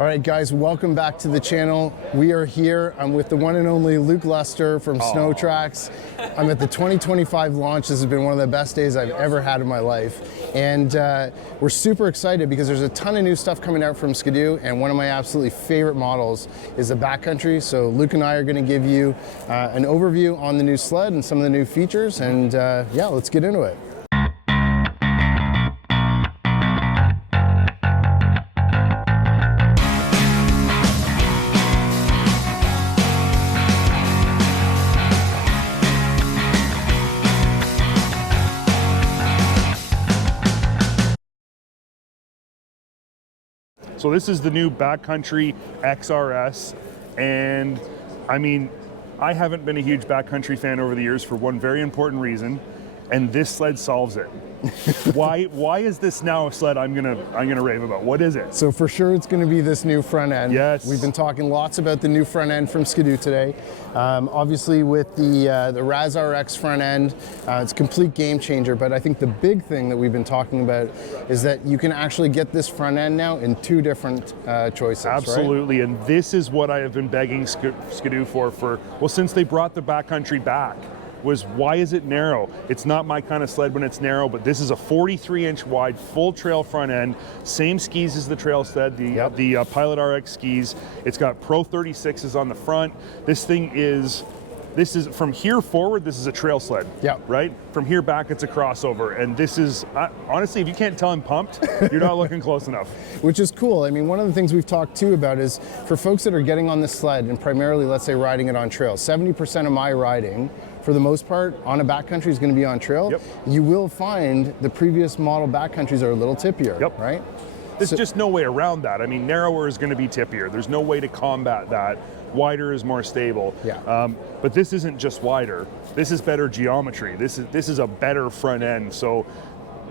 All right, guys, welcome back to the channel. We are here. I'm with the one and only Luke Lester from SnowTrax. I'm at the 2025 launch. This has been one of the best days I've ever had in my life. And we're super excited because there's a ton of new stuff coming out from Ski-Doo, and one of my absolutely favorite models is the Backcountry. So Luke and I are gonna give you an overview on the new sled and some of the new features, and yeah, let's get into it. So this is the new Backcountry XRS, and I mean, I haven't been a huge Backcountry fan over the years for one very important reason, and this sled solves it. Why is this now a sled I'm gonna rave about? What is it? So for sure it's going to be this new front end. Yes. We've been talking lots about the new front end from Ski-Doo today. Obviously with the Raz RX front end, it's a complete game changer, but I think the big thing that we've been talking about is that you can actually get this front end now in two different choices. Absolutely, right? and this is what I have been begging Ski-Doo for, well, since they brought the Backcountry back. Was why is it narrow? It's not my kind of sled when it's narrow, but this is a 43-inch wide full trail front end, same skis as the trail sled, the Pilot RX skis. It's got Pro 36s on the front. This is from here forward, this is a trail sled. Yep. Right? From here back, it's a crossover. And this is, honestly, if you can't tell I'm pumped, you're not looking close enough. Which is cool. I mean, one of the things we've talked too about is for folks that are getting on this sled and primarily, let's say, riding it on trail, 70% of my riding, for the most part, on a Backcountry is going to be on trail. Yep. You will find the previous model Backcountries are a little tippier, yep. right? There's just no way around that. I mean, narrower is going to be tippier. There's no way to combat that. Wider is more stable. Yeah. But this isn't just wider. This is better geometry. This is a better front end. So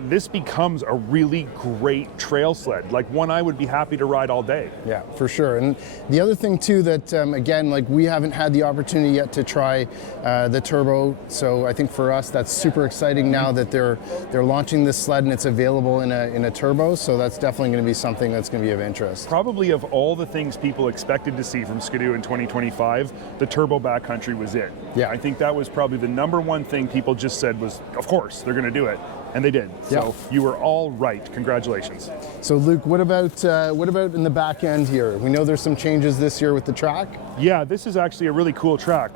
this becomes a really great trail sled, like one I would be happy to ride all day. Yeah, for sure. And the other thing too that, again, like we haven't had the opportunity yet to try the turbo. So I think for us, that's super exciting now that they're launching this sled and it's available in a turbo. So that's definitely going to be something that's going to be of interest. Probably of all the things people expected to see from Ski-Doo in 2025, the turbo Backcountry was it. Yeah. I think that was probably the #1 thing people just said was, of course, they're going to do it. And they did. So you were all right. Congratulations. So Luke, what about in the back end here? We know there's some changes this year with the track. Yeah, this is actually a really cool track.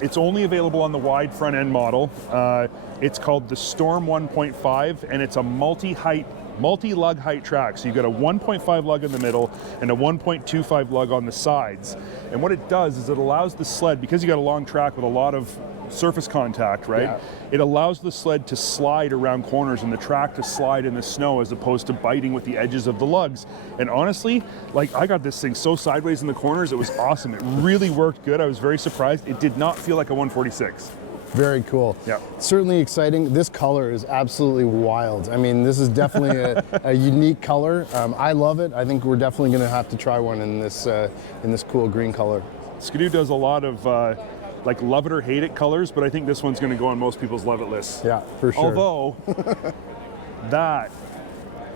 It's only available on the wide front end model. It's called the Storm 1.5, and it's a multi-lug height track. So you've got a 1.5 lug in the middle and a 1.25 lug on the sides. And what it does is it allows the sled, because you got a long track with a lot of surface contact, right? Yeah. It allows the sled to slide around corners and the track to slide in the snow as opposed to biting with the edges of the lugs. And honestly, like I got this thing so sideways in the corners, it was awesome. It really worked good. I was very surprised. It did not feel like a 146. Very cool. Yeah. Certainly exciting. This color is absolutely wild. I mean, this is definitely a unique color. I love it. I think we're definitely going to have to try one in this cool green color. Ski-Doo does a lot of like love it or hate it colors, but I think this one's going to go on most people's love it lists. Yeah, for sure. Although that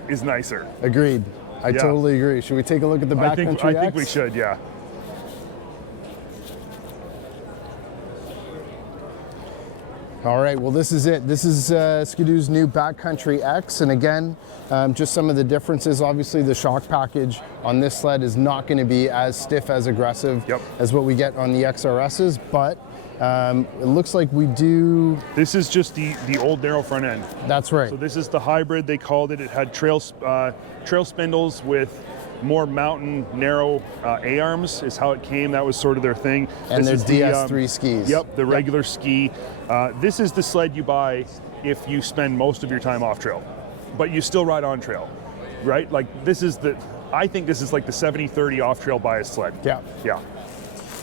is nicer. Agreed. I totally agree. Should we take a look at the Backcountry X? I think we should, yeah. All right, well this is it. This is Ski-Doo's new Backcountry X, and again, just some of the differences. Obviously the shock package on this sled is not going to be as stiff, as aggressive as what we get on the XRSs, but it looks like we do... This is just the old narrow front end. That's right. So this is the hybrid, they called it. It had trail spindles with more mountain narrow A-arms is how it came. That was sort of their thing. And there's DS3 skis. Yep, the regular ski. This is the sled you buy if you spend most of your time off trail, but you still ride on trail, right? Like this is I think this is like the 70-30 off trail bias sled. Yeah. Yeah.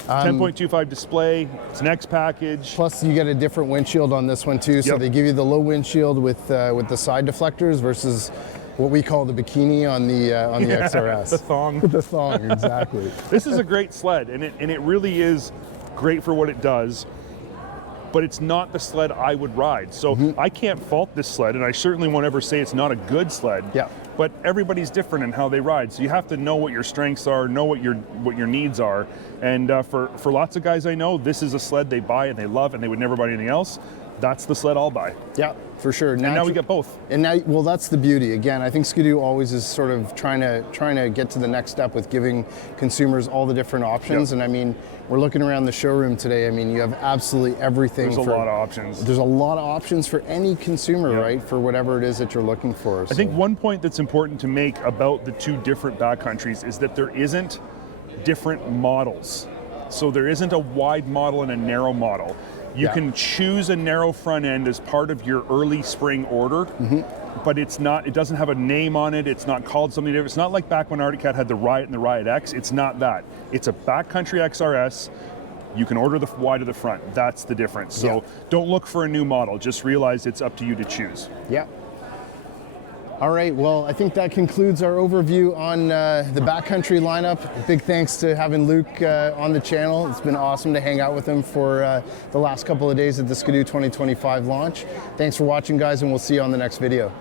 10.25 display, it's an X package. Plus you get a different windshield on this one too. So they give you the low windshield with the side deflectors versus what we call the bikini on the XRS. The thong. The thong, exactly. This is a great sled, and it really is great for what it does, but it's not the sled I would ride. So I can't fault this sled, and I certainly won't ever say it's not a good sled. Yeah. but everybody's different in how they ride. So you have to know what your strengths are, know what your needs are. And for lots of guys I know, this is a sled they buy and they love and they would never buy anything else. That's the sled I'll buy. Yeah, for sure. And now we get both. And now, well, that's the beauty. Again, I think Ski-Doo always is sort of trying to get to the next step with giving consumers all the different options. Yep. And I mean, we're looking around the showroom today. I mean, you have absolutely everything. There's a lot of options. There's a lot of options for any consumer, right? For whatever it is that you're looking for. I think one point that's important to make about the two different backcountries is that there isn't different models. So there isn't a wide model and a narrow model. You can choose a narrow front end as part of your early spring order, but it doesn't have a name on it. It's not called something different. It's not like back when Arctic Cat had the Riot and the Riot X. It's not that. It's a Backcountry XRS. You can order the wide of the front. That's the difference. So don't look for a new model. Just realize it's up to you to choose. Yeah. All right, well, I think that concludes our overview on the Backcountry lineup. Big thanks to having Luke on the channel. It's been awesome to hang out with him for the last couple of days at the Ski-Doo 2025 launch. Thanks for watching, guys, and we'll see you on the next video.